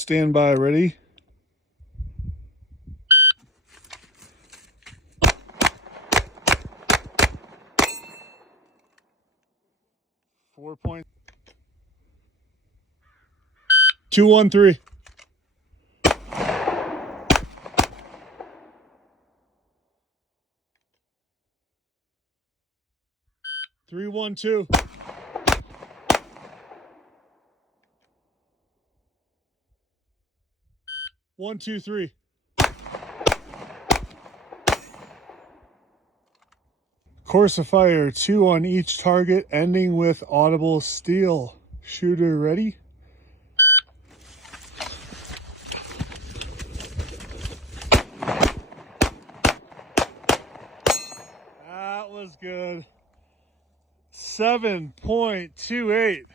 Stand by, ready? Four point. 2-1-3. 3-1-2. 1-2-3. Course of fire, 2 on each target, ending with audible steel. Shooter ready? That was good. 7.28.